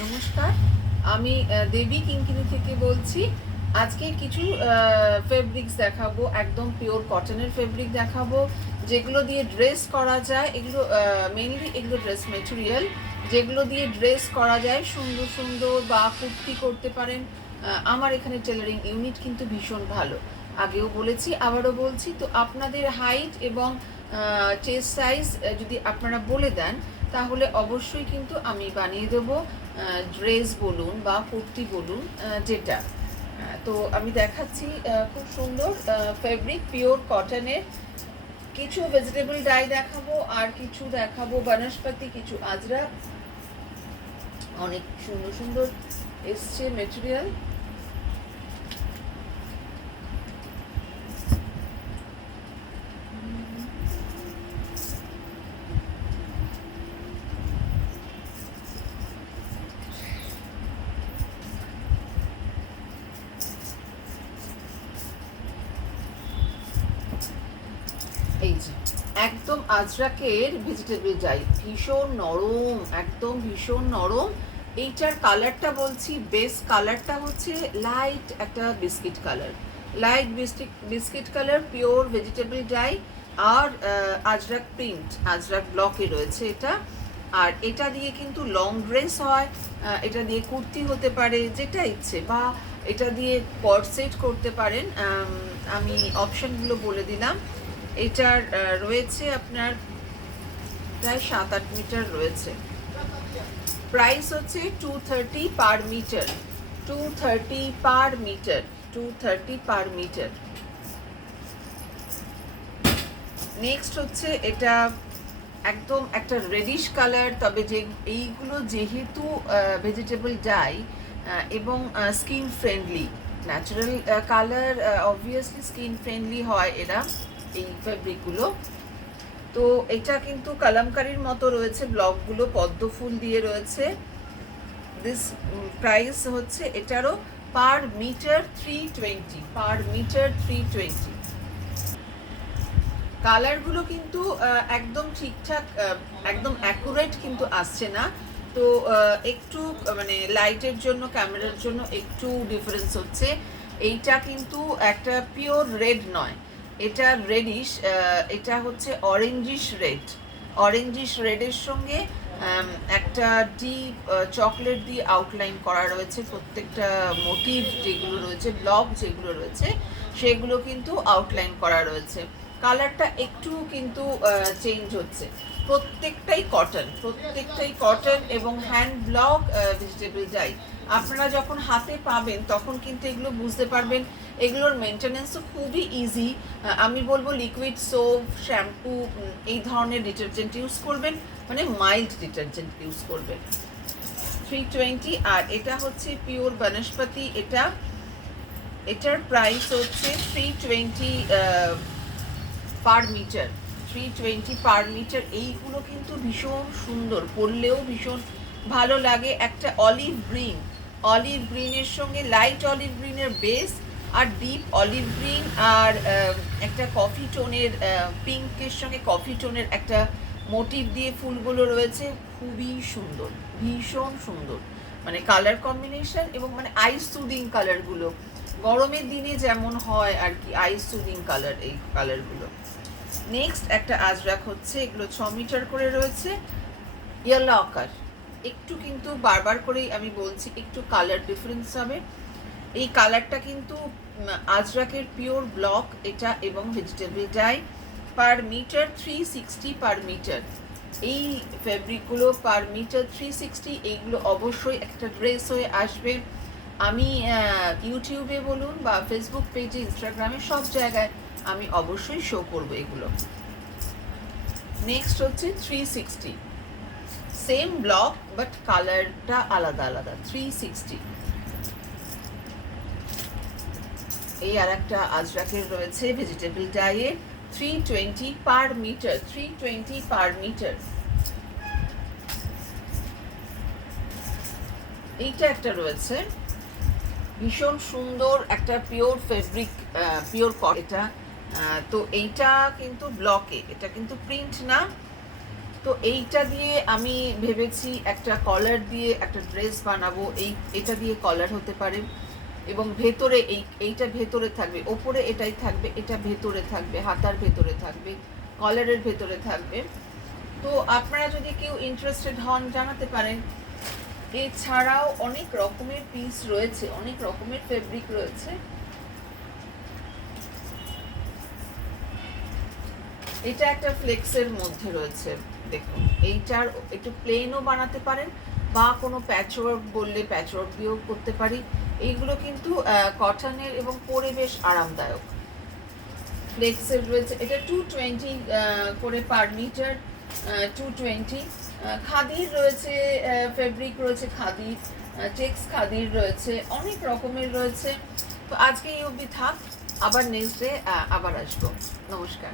নমস্কার, আমি দেবী কিঙ্কিনি থেকে বলছি। আজকে কিছু ফেব্রিক্স দেখাবো, একদম পিওর কটনের ফেব্রিক দেখাবো, যেগুলো দিয়ে ড্রেস করা যায়। এগুলো মেনলি এগুলো ড্রেস মেটেরিয়াল, যেগুলো দিয়ে ড্রেস করা যায় সুন্দর সুন্দর, বা কুর্তি করতে পারেন। আমার এখানে টেলারিং ইউনিট কিন্তু ভীষণ ভালো, আগেও বলেছি আবারও বলছি। তো আপনাদের হাইট এবং চেস্ট সাইজ যদি আপনারা বলে দেন, তাহলে অবশ্যই কিন্তু আমি বানিয়ে দেবো ড্রেস বলুন বা কুর্তি বলুন, যেটা। তো আমি দেখাচ্ছি খুব সুন্দর ফেব্রিক পিওর কটনের। কিছু ভেজিটেবল ডাই দেখাবো, আর কিছু দেখাবো বনস্পতি, কিছু আজরা। অনেক সুন্দর সুন্দর এসছে মেটেরিয়াল। এই যে একদম আজরাকের ভেজিটেবল ডাই, ভীষণ নরম, একদম ভীষণ নরম। এইটার কালারটা বলছি, বেস কালারটা হচ্ছে লাইট একটা biscuit colour, light biscuit colour, pure vegetable dye. আর আজরাক প্রিন্ট, আজরাক ব্লকে রয়েছে এটা। আর এটা দিয়ে কিন্তু লং ড্রেস হয়, এটা দিয়ে কুর্তি হতে পারে, যেটা ইচ্ছে, বা এটা দিয়ে কর্সেট করতে পারেন। আমি অপশনগুলো বলে দিলাম। এটার রয়েছে আপনার প্রায় 7-8 মিটার রয়েছে। প্রাইস হচ্ছে 230 per metre, 230 per metre, 230 per metre. Next হচ্ছে এটা একদম একটা রেডিশ কালার, তবে যে এইগুলো যেহেতু ভেজিটেবল ডাই এবং skin friendly, natural colour, obviously skin friendly হয় এরা, এই ফেব্রিকগুলো। তো এটা কিন্তু কালামকারির মতো রয়েছে, ব্লকগুলো পদ্ম ফুল দিয়ে রয়েছে। দিস প্রাইস হচ্ছে এটারও পার মিটার 320, পার মিটার 320। কালারগুলো কিন্তু একদম ঠিকঠাক, একদম অ্যাকুরেট কিন্তু আসছে না। তো একটু মানে লাইটের জন্য, ক্যামেরার জন্য একটু ডিফারেন্স হচ্ছে। এইটা কিন্তু একটা পিওর রেড নয়, এটা রেডিশ, এটা হচ্ছে অরেঞ্জিশ রেড। অরেঞ্জিশ রেডের সঙ্গে একটা ডিপ চকলেট দিয়ে আউটলাইন করা রয়েছে। প্রত্যেকটা মোটিভ যেগুলো রয়েছে, ব্লক যেগুলো রয়েছে, সেগুলো কিন্তু আউটলাইন করা রয়েছে। কালারটা একটু কিন্তু চেঞ্জ হচ্ছে। প্রত্যেকটাই কটন, প্রত্যেকটাই কটন এবং হ্যান্ড ব্লক ভেজিটেবল ডাই। আপনারা যখন হাতে পাবেন তখন কিন্তু এগুলো বুঝতে পারবেন। এগুলোর মেনটেনেন্সও খুবই ইজি। আমি বলবো লিকুইড সোপ, শ্যাম্পু, এই ধরনের ডিটারজেন্ট ইউজ করবেন, মানে মাইল্ড ডিটারজেন্ট ইউজ করবেন। 320। আর এটা হচ্ছে পিওর বনস্পতি। এটার প্রাইস হচ্ছে 320 পার মিটার, 320 পার মিটার। এইগুলো কিন্তু ভীষণ সুন্দর, পরলেও ভীষণ ভালো লাগে। একটা অলিভ গ্রিন, অলিভ গ্রিনের সঙ্গে লাইট অলিভ গ্রিনের বেস, আর ডিপ অলিভ গ্রিন, আর একটা কফি টোনের, পিঙ্কের সঙ্গে কফি টোনের একটা মোটিভ দিয়ে ফুলগুলো রয়েছে। খুবই সুন্দর, ভীষণ সুন্দর, মানে কালার কম্বিনেশন, এবং মানে আইস সুদিং কালারগুলো, গরমের দিনে যেমন হয় আর কি, আইস সুদিং কালার এই কালারগুলো। নেক্সট একটা আজরাক হচ্ছে, এগুলো 6 মিটার করে রয়েছে, ইয়েলো আকার। একটু কিন্তু বারবার করেই আমি বলছি, একটু কালার ডিফারেন্স হবে। এই কালারটা কিন্তু আজরাকের পিওর ব্লক এটা, এবং vegetable dye. Per metre 360 per metre. এই ফেব্রিকগুলো পার মিটার 360। এইগুলো অবশ্যই একটা ড্রেস হয়ে আসবে। আমি ইউটিউবে বলুন বা ফেসবুক পেজে, ইনস্টাগ্রামে, সব জায়গায় আমি অবশ্যই শো করবো এগুলো। নেক্সট হচ্ছে 360, সেম ব্লক বাট কালারটা আলাদা আলাদা, 360। এই আর একটা আজরাকের রয়েছে ভেজিটেবল ডাইয়ে, 320 পার মিটার, 320 পার মিটার। এইটা একটা রয়েছে ভীষণ সুন্দর, একটা পিওর ফেব্রিক, পিওর কট এটা। তো এইটা কিন্তু ব্লকে, এটা কিন্তু প্রিন্ট না। তো এইটা দিয়ে আমি ভেবেছি একটা কলার দিয়ে একটা ড্রেস বানাবো। এটা দিয়ে কলার হতে পারে, এবং ভেতরে এইটা ভেতরে থাকবে, ওপরে এটাই থাকবে, এটা ভেতরে থাকবে, হাতার ভেতরে থাকবে, কলারের ভেতরে থাকবে। তো আপনারা যদি কেউ ইন্টারেস্টেড হন জানাতে পারেন। এছাড়াও অনেক রকমের পিস রয়েছে, অনেক রকমের ফেব্রিক রয়েছে। এটা একটা ফ্লেক্সের মধ্যে রয়েছে, দেখুন এইটার একটু প্লেনও বানাতে পারেন, বা কোনো প্যাচওয়ার্ক বললে প্যাচওয়ার্ক দিয়েও করতে পারি। এইগুলো কিন্তু কটনের এবং পরে বেশ আরামদায়ক। ফ্লেক্সের রয়েছে, এটা 220 করে পার মিটার, 220। খাদির রয়েছে, ফেব্রিক রয়েছে খাদির, চেক্স খাদির রয়েছে, অনেক রকমের রয়েছে। তো আজকে এই অবধি থাক, আবার নেক্সট ডে আবার আসবো। নমস্কার।